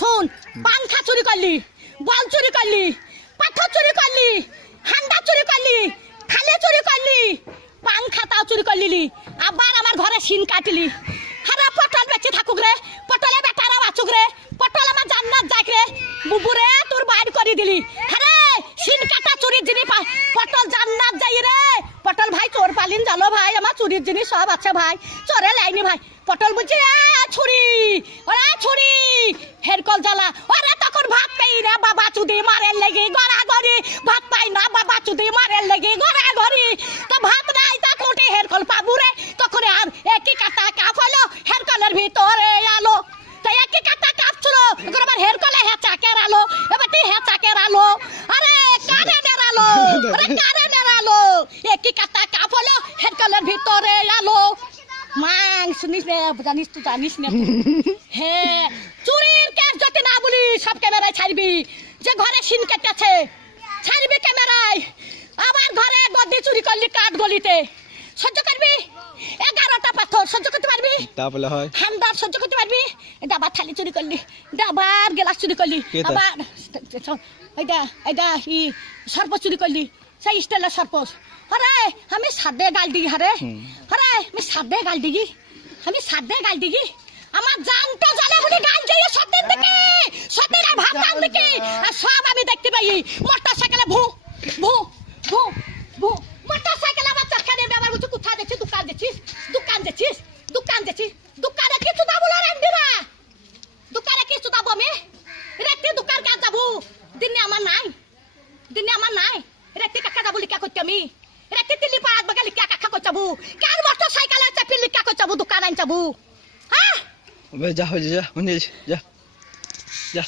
শোন পাংখা চুরি করলি, বল চুরি করলি, পাথর চুরি করলি, হান্ডা চুরি করলি, থালে চুরি করলি পাংখা তাও চুরি করলি আবার আমার ঘরে সিন কাটলি। হারা পটল বেঁচে থাকুক রে পটলে বেটারা বাঁচুক রে, পটল আমার জান্নাত যাক রে, বুবুরে তোর বাইর করে দিলি। হ্যাঁ সিন কাটা জিনিস পা- পটল জান্নাত যাই রে পটল ভাই চোর পালিন জানো ভাই আমার চুরির জিনিস সব আছে ভাই। চরে লাইনি ভাই। পটল বলছি ছুরি, ওরা ছুরি, হেরকল জ্বালা। ওরা তখন ভাত পাই না বাবা চুদি মারের লেগে গড়া গড়ি ভাত পাই না বাবা চুদি মারের লেগে গড়া গড়ি তো ভাত নাই তা কোটে হেরকল পাবু রে তখন আর একই কাটা কাপ হলো হেরকলের ভিতরে আলো তো একই কাটা কাপ ছিল এখন আবার হেরকলে হেঁচা কেরালো এবার তুই হেঁচা কেরালো আরে কারে নেরালো আরে কারে নেরালো একই কাটা কাপ হলো হেরকলের ভিতরে আলো মাং শুনিস না জানিস তুই জানিস না। হ্যাঁ চুরির কেস যদি না বলি সব ক্যামেরায় ছাড়বি। যে ঘরে সিন কেটেছে ছাড়বি ক্যামেরায়। আমার ঘরে গদ্দি চুরি করলি কাঠ গলিতে। সহ্য করবি? এগারোটা পাথর সহ্য করতে পারবি? তারপরে হয়। হান্দার সহ্য করতে পারবি? ডাবার থালি চুরি করলি ডাবার গেলাস চুরি করলি আবার এইটা এইটা ই সর্প চুরি করলি সেই স্টাইলের সর্প। হরে আমি সাদে গাল দিগি হরে। হরে আমি সাদে গাল দিগি আমি সাদে গাল দিগি। আমার জানটা জানে বলে গাল দিয়ে সত্যের দিকে, সত্যের ভাত গাল দিকে। আর সব আমি দেখতে পাই মোটর ভু ভু ভু ভু। মোটর সাইকেল আমার চাকা দিয়ে ব্যবহার করছি কোথায় দেখছিস দোকান দেখছিস দোকান দেখছিস দোকান দেখছিস দোকানে কিছু দাবো না রেন্ডিরা দোকানে কিছু দাবো আমি? রেখে দোকান কাজ যাব? দিনে আমার নাই। দিনে আমার নাই। রেখে কাকা যাব লিখা করতে আমি? রেখে তিল্লি পাড়াত বাগা লিখা কাকা করতে যাব? কার মোটর সাইকেল করতে যাব দোকান আন যাব হ্যাঁ যা হয়ে যা যা যা